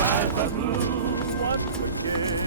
skies are blue once again.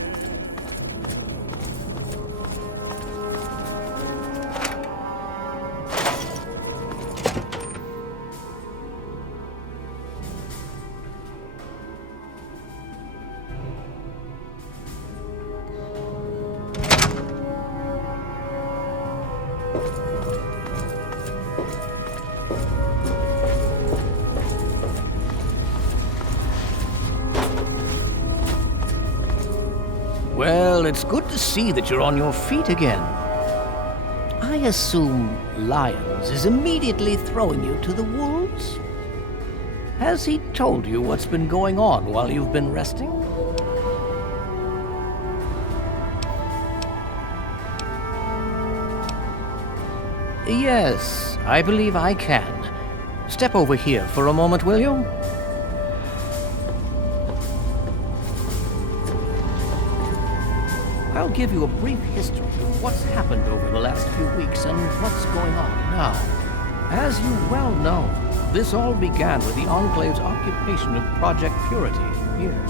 Well, it's good to see that you're on your feet again. I assume Lyons is immediately throwing you to the wolves? Has he told you what's been going on while you've been resting? Yes, I believe I can. Step over here for a moment, will you? I'll give you a brief history of what's happened over the last few weeks and what's going on now. As you well know, this all began with the Enclave's occupation of Project Purity here.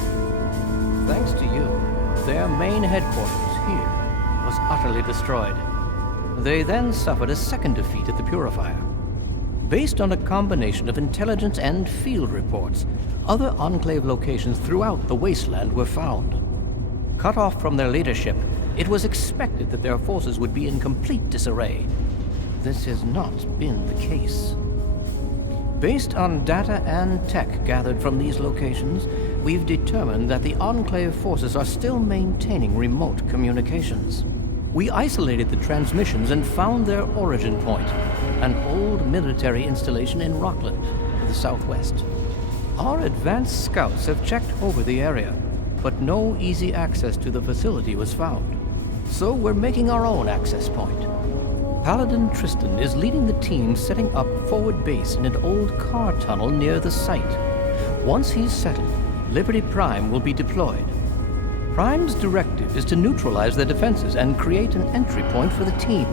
Thanks to you, their main headquarters here was utterly destroyed. They then suffered a second defeat at the Purifier. Based on a combination of intelligence and field reports, other Enclave locations throughout the Wasteland were found. Cut off from their leadership, it was expected that their forces would be in complete disarray. This has not been the case. Based on data and tech gathered from these locations, we've determined that the Enclave forces are still maintaining remote communications. We isolated the transmissions and found their origin point, an old military installation in Rockland, to the southwest. Our advanced scouts have checked over the area, but no easy access to the facility was found. So we're making our own access point. Paladin Tristan is leading the team setting up forward base in an old car tunnel near the site. Once he's settled, Liberty Prime will be deployed. Prime's directive is to neutralize their defenses and create an entry point for the team.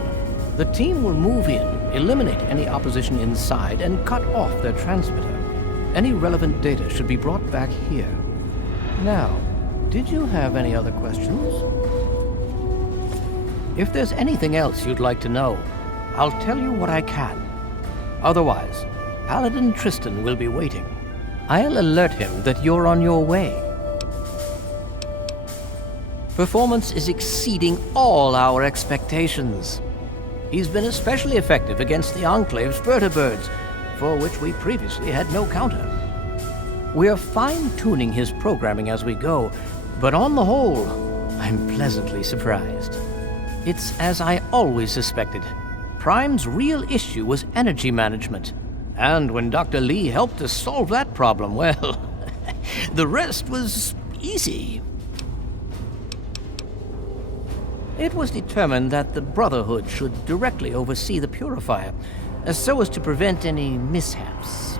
The team will move in, eliminate any opposition inside, and cut off their transmitter. Any relevant data should be brought back here. Now, did you have any other questions? If there's anything else you'd like to know, I'll tell you what I can. Otherwise, Paladin Tristan will be waiting. I'll alert him that you're on your way. Performance is exceeding all our expectations. He's been especially effective against the Enclave's vertibirds, for which we previously had no counter. We're fine-tuning his programming as we go, but on the whole, I'm pleasantly surprised. It's as I always suspected. Prime's real issue was energy management. And when Dr. Lee helped us solve that problem, well, the rest was easy. It was determined that the Brotherhood should directly oversee the Purifier, so as to prevent any mishaps.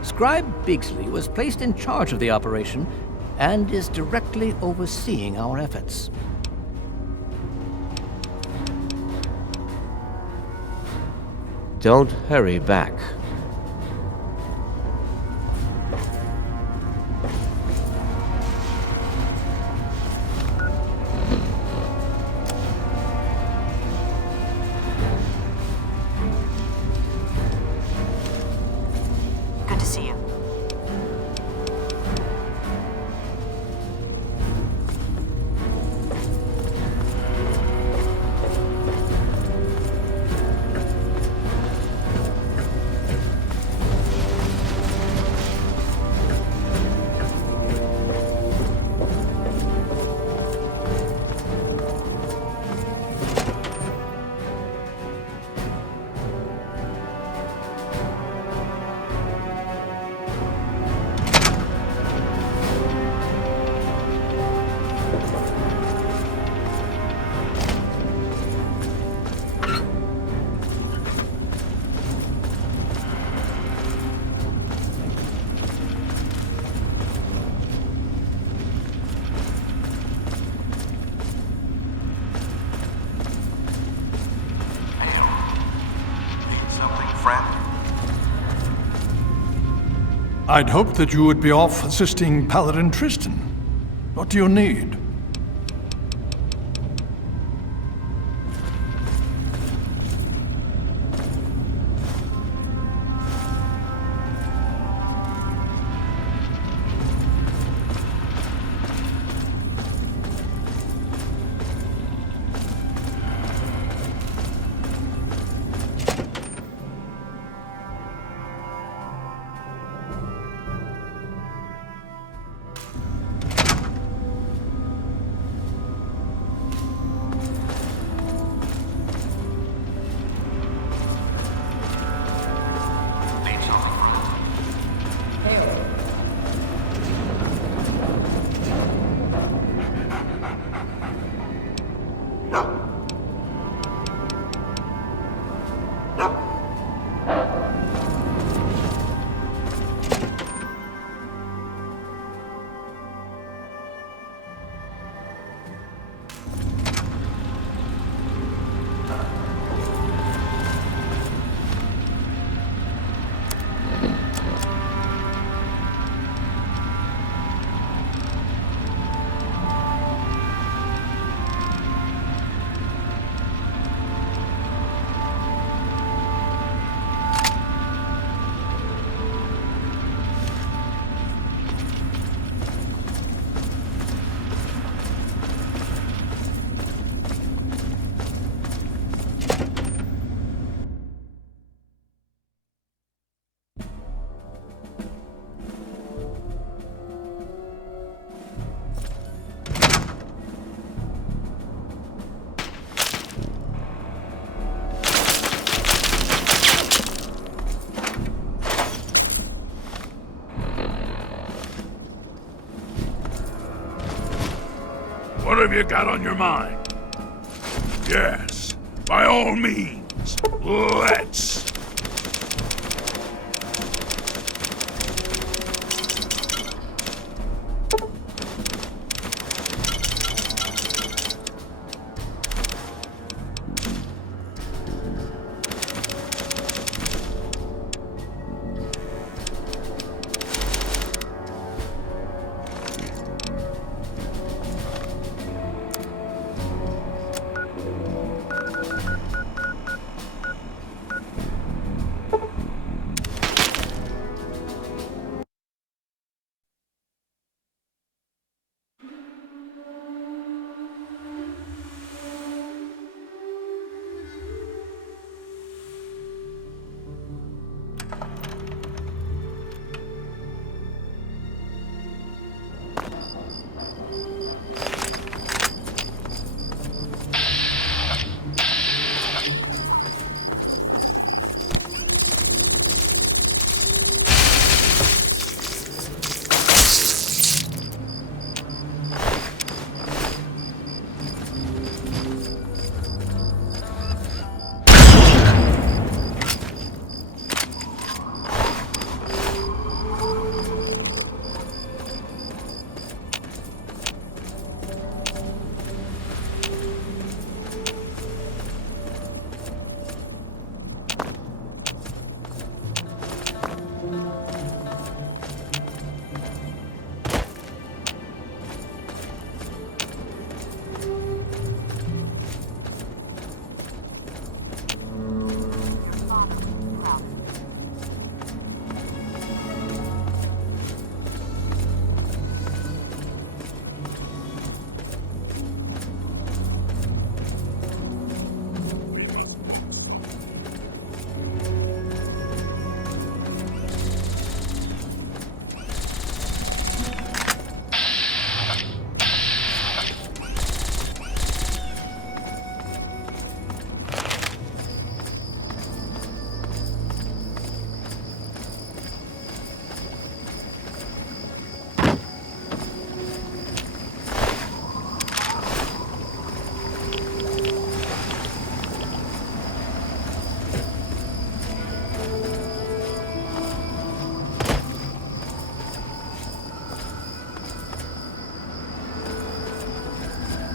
Scribe Bigsley was placed in charge of the operation and is directly overseeing our efforts. Don't hurry back. Good to see you. I'd hoped that you would be off assisting Paladin Tristan. What do you need? What have you got on your mind? Yes, by all means, let's.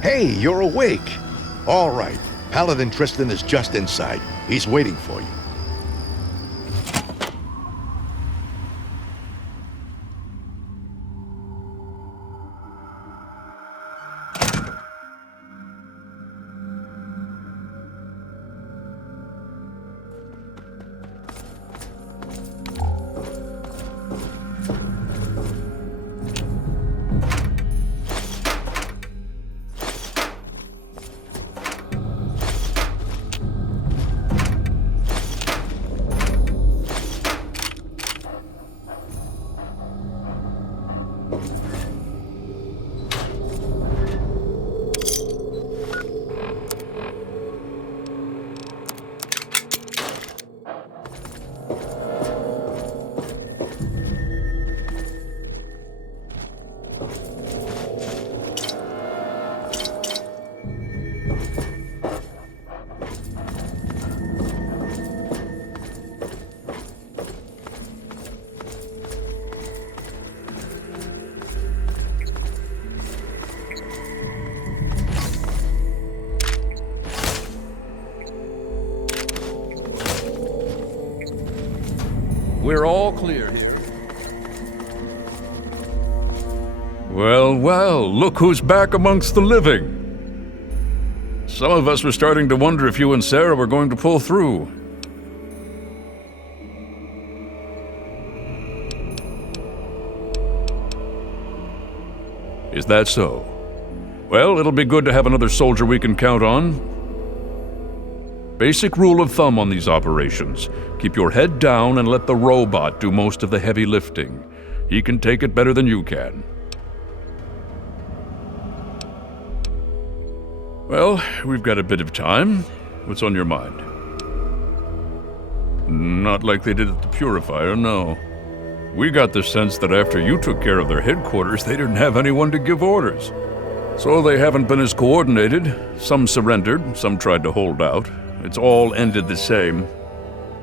Hey, you're awake! All right, Paladin Tristan is just inside. He's waiting for you. We're all clear here. Well, well, look who's back amongst the living. Some of us were starting to wonder if you and Sarah were going to pull through. Is that so? Well, it'll be good to have another soldier we can count on. Basic rule of thumb on these operations. Keep your head down and let the robot do most of the heavy lifting. He can take it better than you can. Well, we've got a bit of time. What's on your mind? Not like they did at the Purifier, no. We got the sense that after you took care of their headquarters, they didn't have anyone to give orders. So they haven't been as coordinated. Some surrendered, some tried to hold out. It's all ended the same.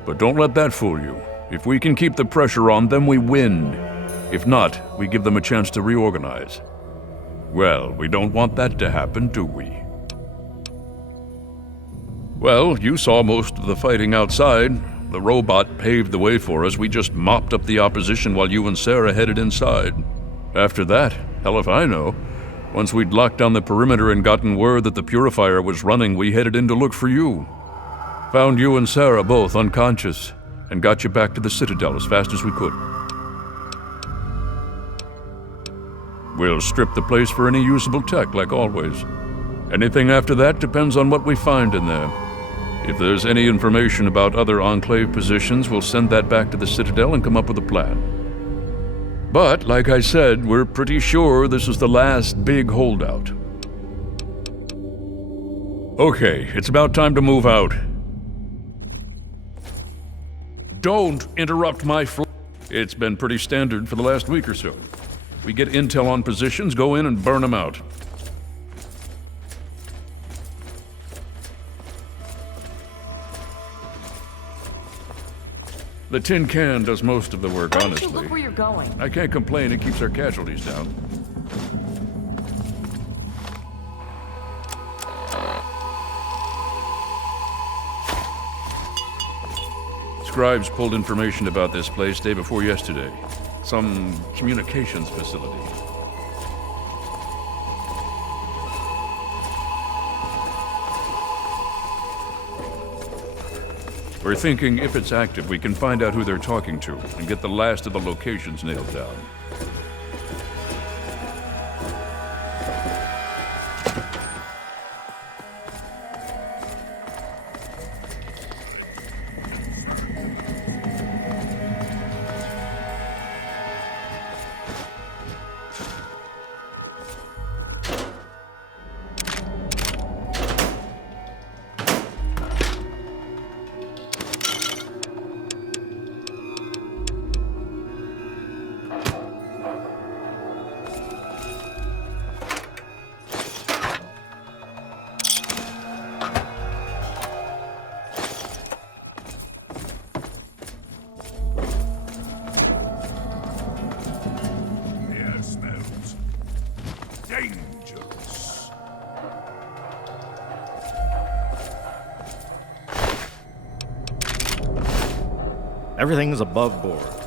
But don't let that fool you. If we can keep the pressure on them, we win. If not, we give them a chance to reorganize. Well, we don't want that to happen, do we? Well, you saw most of the fighting outside. The robot paved the way for us. We just mopped up the opposition while you and Sarah headed inside. After that, hell if I know. Once we'd locked down the perimeter and gotten word that the Purifier was running, we headed in to look for you. Found you and Sarah both unconscious, and got you back to the Citadel as fast as we could. We'll strip the place for any usable tech, like always. Anything after that depends on what we find in there. If there's any information about other Enclave positions, we'll send that back to the Citadel and come up with a plan. But, like I said, we're pretty sure this is the last big holdout. Okay, it's about time to move out. Don't interrupt my flight. It's been pretty standard for the last week or so. We get intel on positions, go in and burn them out. The tin can does most of the work, Why don't honestly. you look where you're going? I can't complain, it keeps our casualties down. Scribes pulled information about this place day before yesterday. Some communications facility. We're thinking if it's active, we can find out who they're talking to and get the last of the locations nailed down. Dangerous. Everything's above board.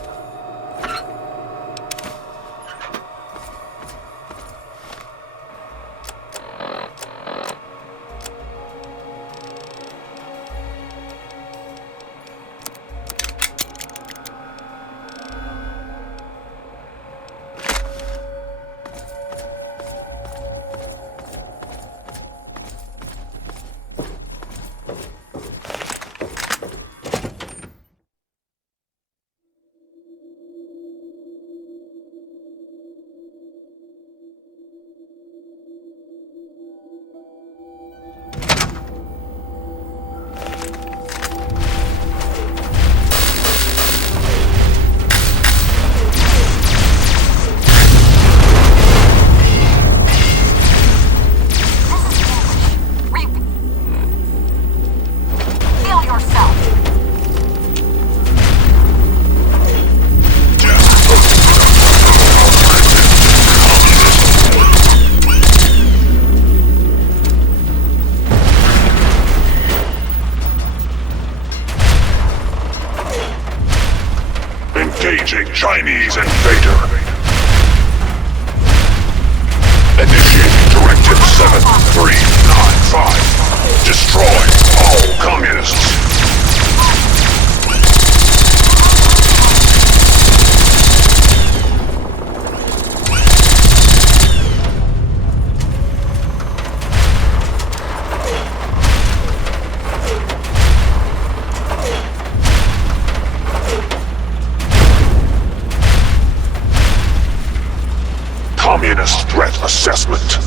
Engaging Chinese invader. Initiating Directive 7395. Destroy all communists. Communist threat assessment.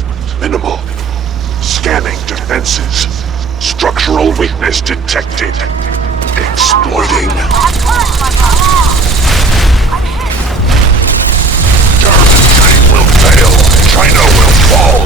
Minimal. Scanning defenses. Structural weakness detected. Exploiting. German tank will fail. China will fall.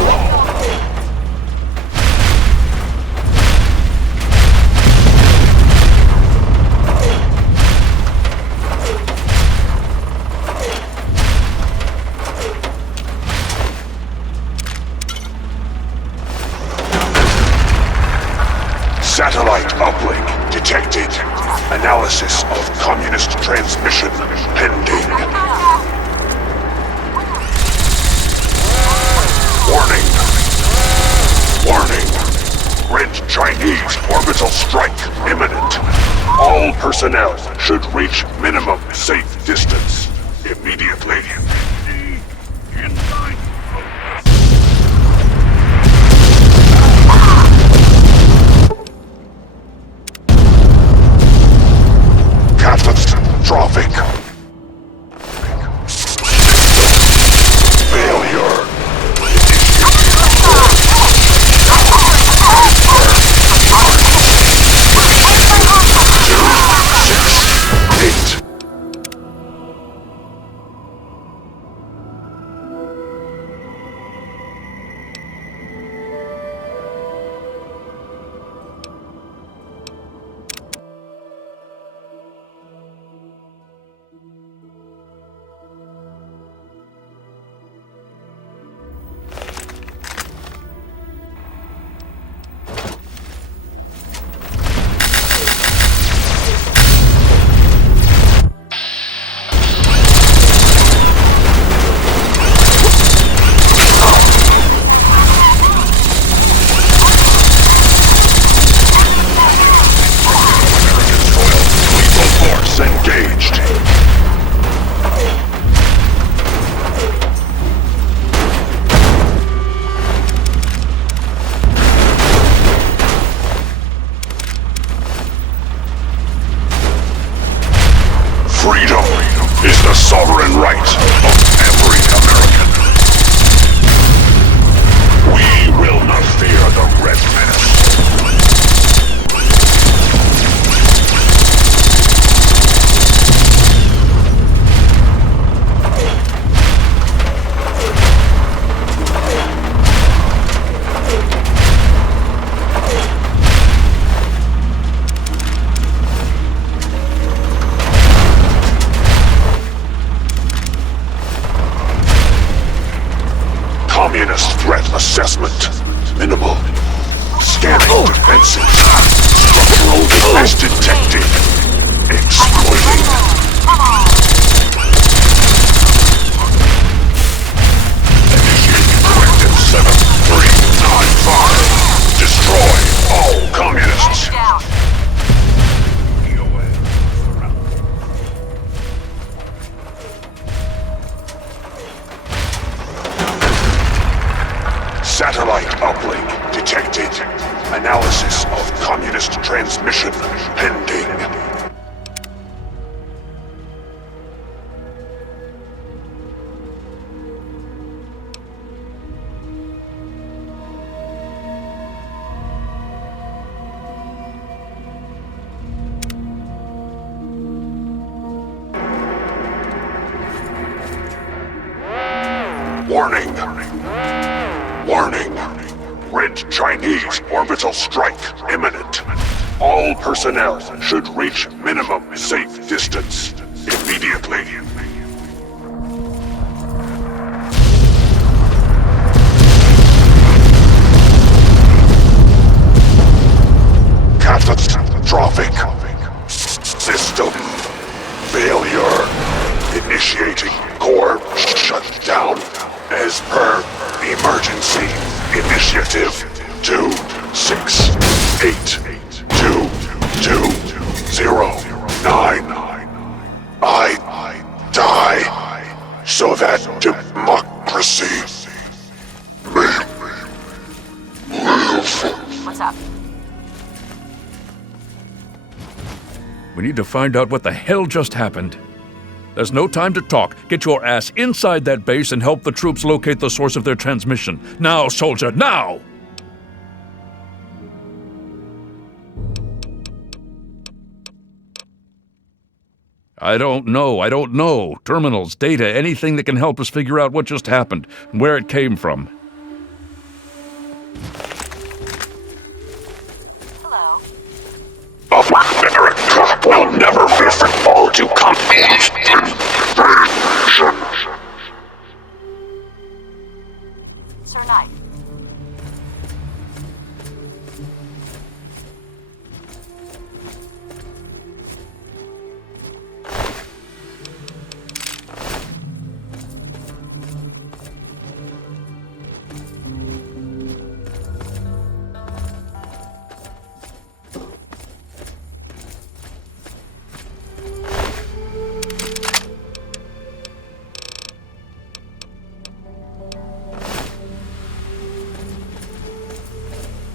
Satellite uplink detected. Analysis of communist transmission pending. Warning. Warning. Red Chinese orbital strike imminent. All personnel should reach minimum safe distance immediately. Catastrophic. Failure. 2, 6, 8. Engaged. Freedom is the sovereign right of every American. We will not fear the Red Menace. Communist threat assessment. Minimal. Scanning defenses. Structural weakness detected. Exploiting. Initiating Directive 7395. Destroy all communists. Satellite uplink detected. Analysis of communist transmission pending. Warning. Warning. Red Chinese orbital strike imminent. All personnel should reach minimum safe distance immediately. Catastrophic. System failure. so that democracy may live. What's up? We need to find out what the hell just happened. There's no time to talk. Get your ass inside that base and help the troops locate the source of their transmission. Now, soldier, now! I don't know. Terminals, data, anything that can help us figure out what just happened and where it came from. Hello. America will never be fall to communist invasion. Sir Knight.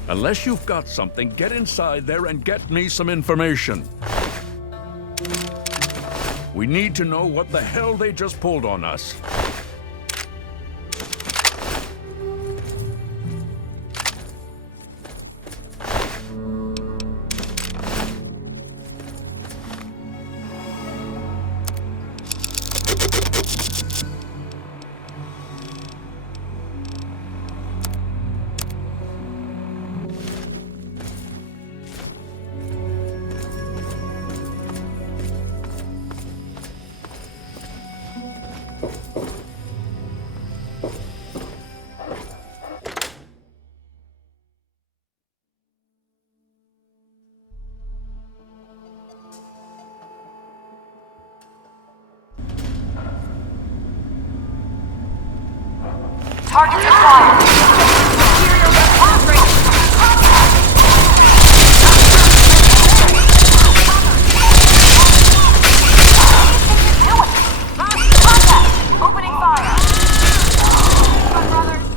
Unless you've got something, get inside there and get me some information. We need to know what the hell they just pulled on us. Target acquired. Superior weapons ready. Contact! Opening fire! My brothers.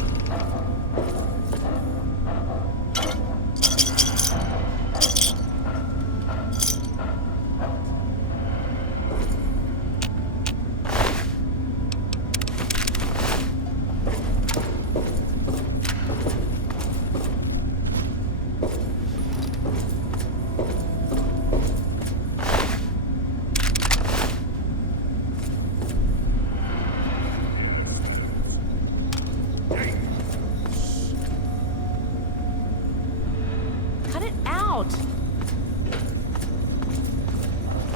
Cut it out!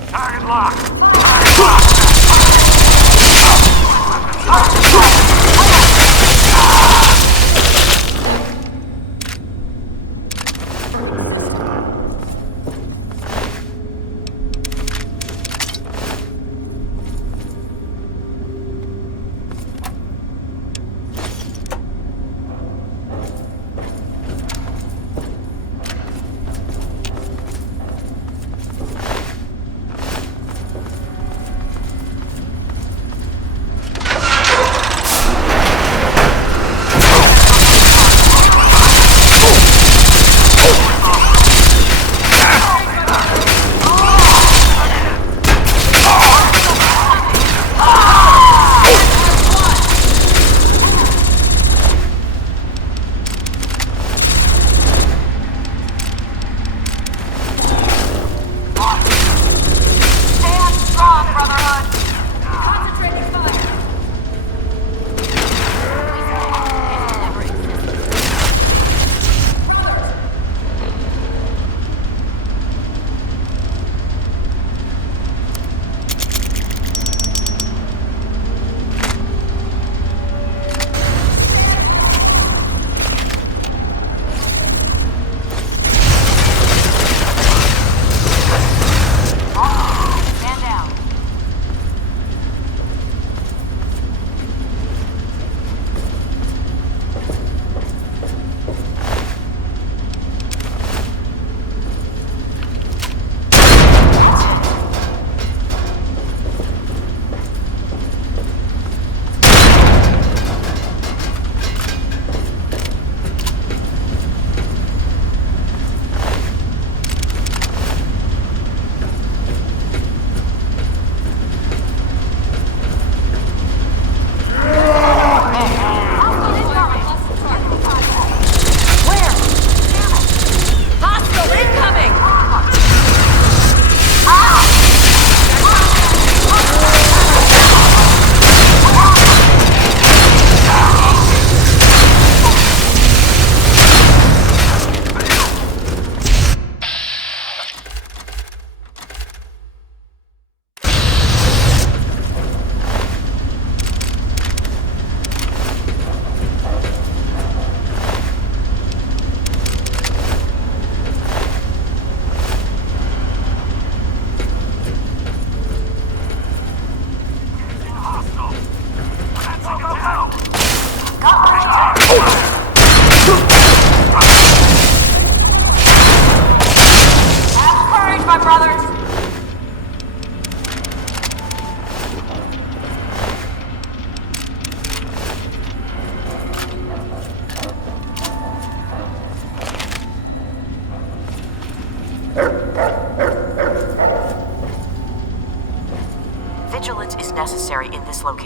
Target locked.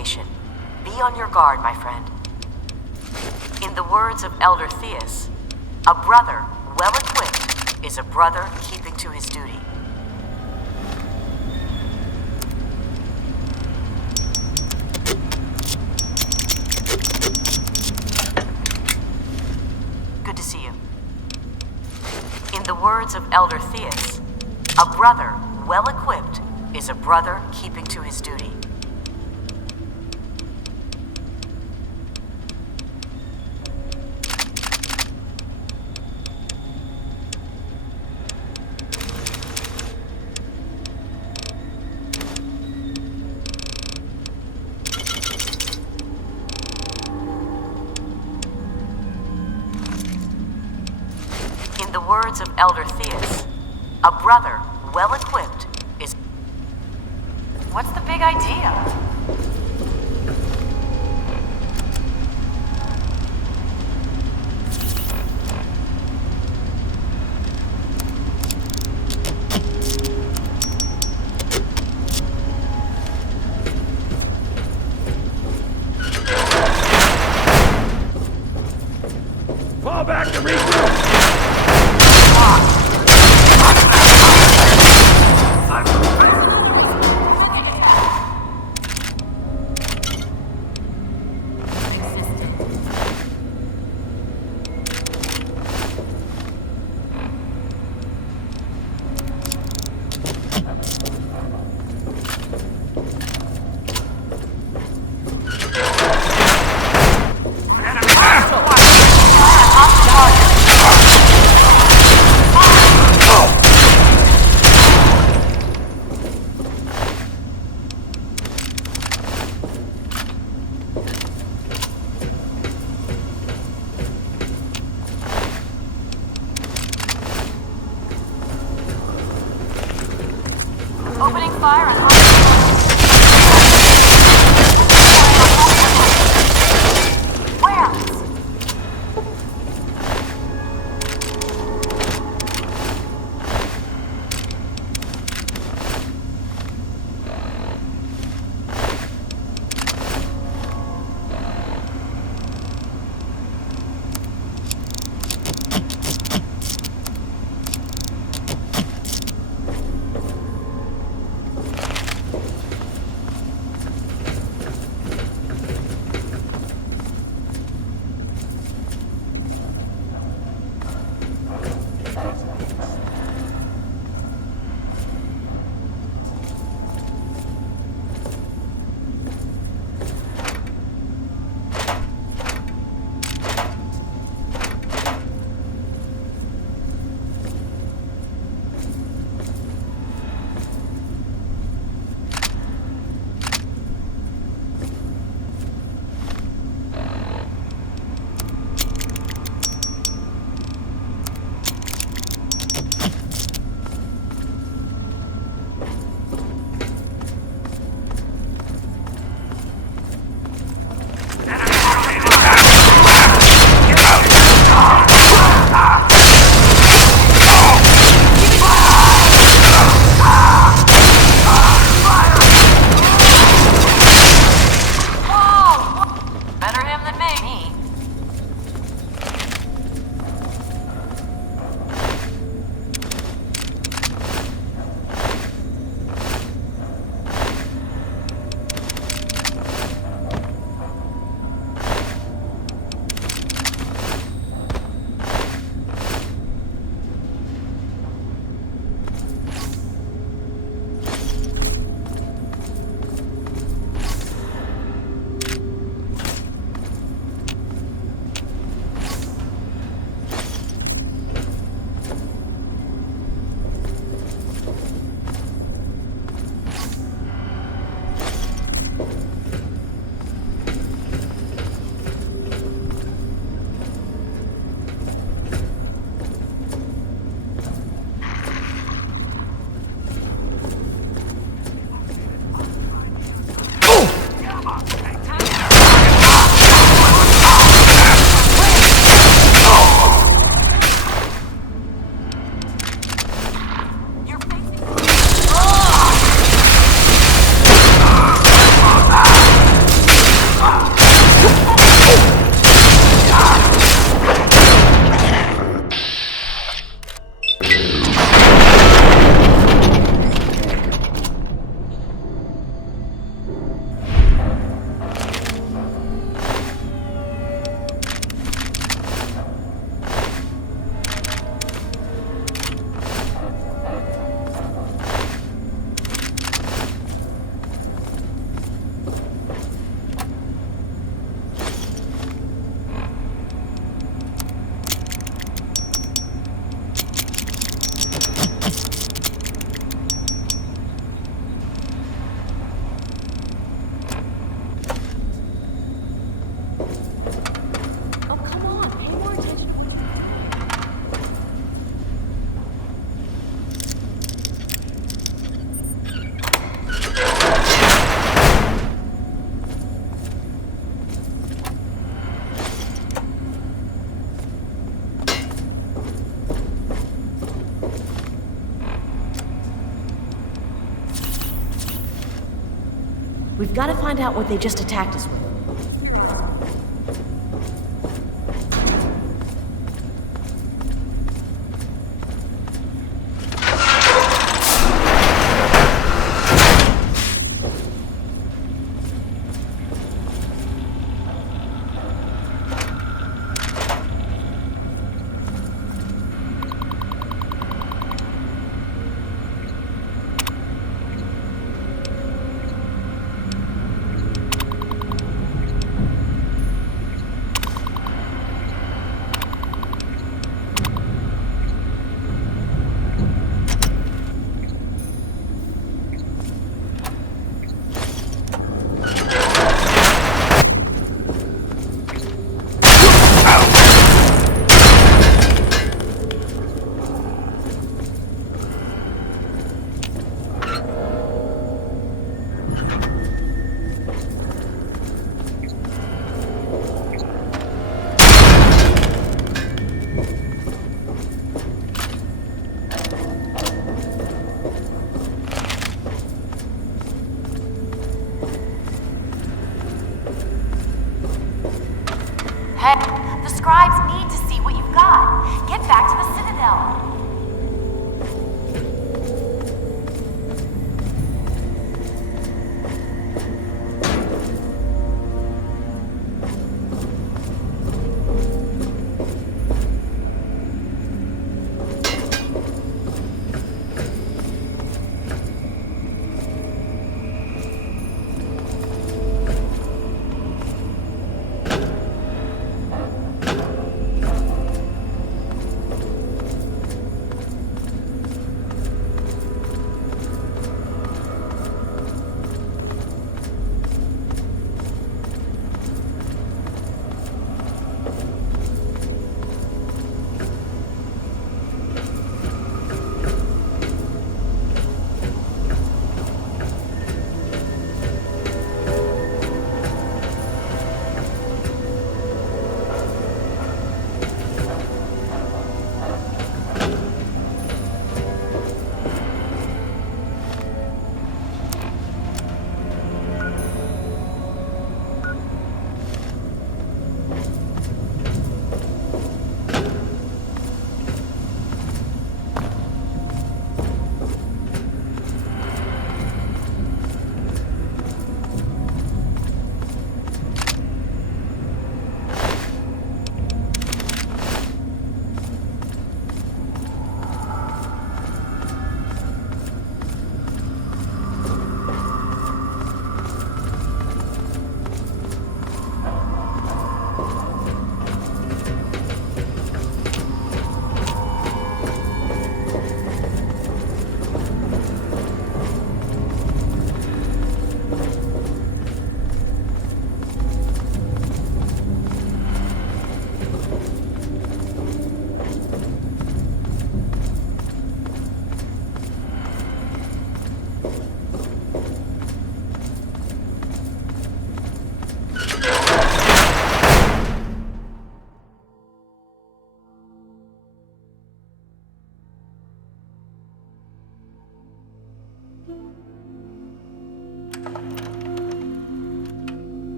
location. Be on your guard, my friend. In the words of Elder Theus, a brother well-equipped is a brother keeping to his duty. Good to see you. In the words of Elder Theus, a brother well-equipped is a brother keeping to his duty. In the words of Elder Theus, a brother well-equipped is... What's the big idea? Fall back to regroup! We've got to find out what they just attacked us with. The scribes need to see what you've got. Get back to the Citadel.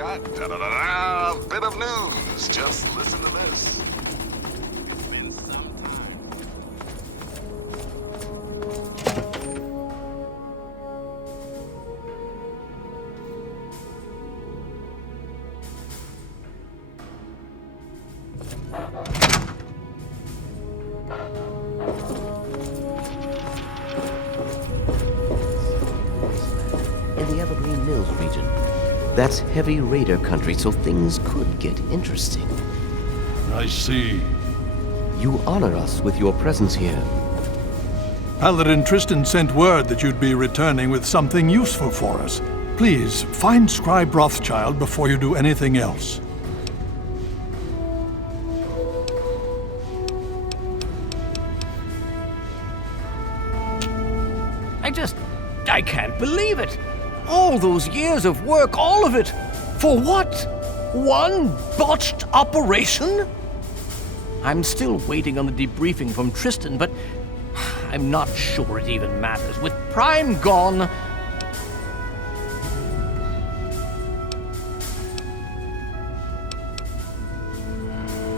Scott. Da-da-da-da! Bit of news. Just listen to this. It's been some In the Evergreen Mills region. That's heavy raider country, so things could get interesting. I see. You honor us with your presence here. Paladin Tristan sent word that you'd be returning with something useful for us. Please, find Scribe Rothschild before you do anything else. I can't believe it. All those years of work, all of it. For what? One botched operation? I'm still waiting on the debriefing from Tristan, but I'm not sure it even matters. With Prime gone...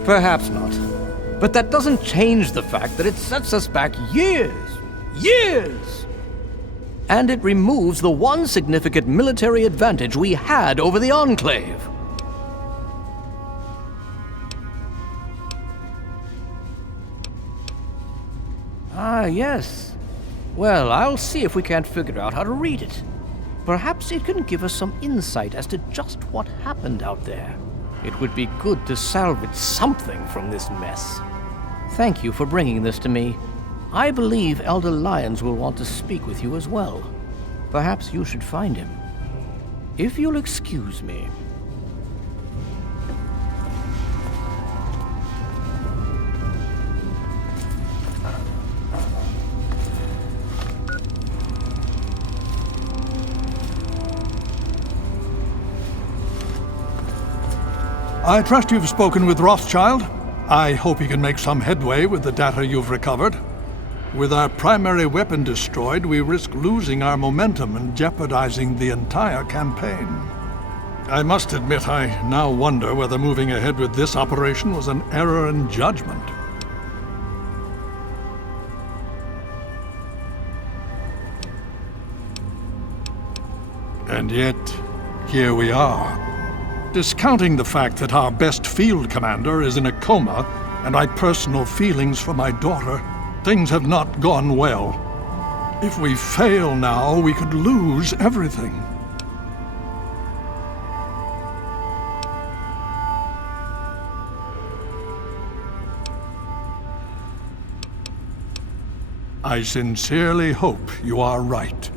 Perhaps not. But that doesn't change the fact that it sets us back years. Years! And it removes the one significant military advantage we had over the Enclave. Ah, yes. Well, I'll see if we can't figure out how to read it. Perhaps it can give us some insight as to just what happened out there. It would be good to salvage something from this mess. Thank you for bringing this to me. I believe Elder Lyons will want to speak with you as well. Perhaps you should find him. If you'll excuse me. I trust you've spoken with Rothschild. I hope he can make some headway with the data you've recovered. With our primary weapon destroyed, we risk losing our momentum and jeopardizing the entire campaign. I must admit, I now wonder whether moving ahead with this operation was an error in judgment. And yet, here we are. Discounting the fact that our best field commander is in a coma, and my personal feelings for my daughter, things have not gone well. If we fail now, we could lose everything. I sincerely hope you are right.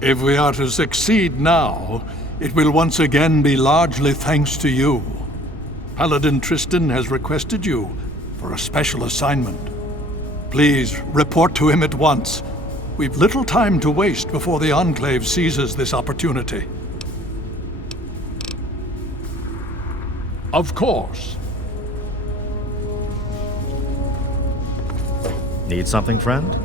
If we are to succeed now, it will once again be largely thanks to you. Paladin Tristan has requested you for a special assignment. Please report to him at once. We've little time to waste before the Enclave seizes this opportunity. Of course. Need something, friend?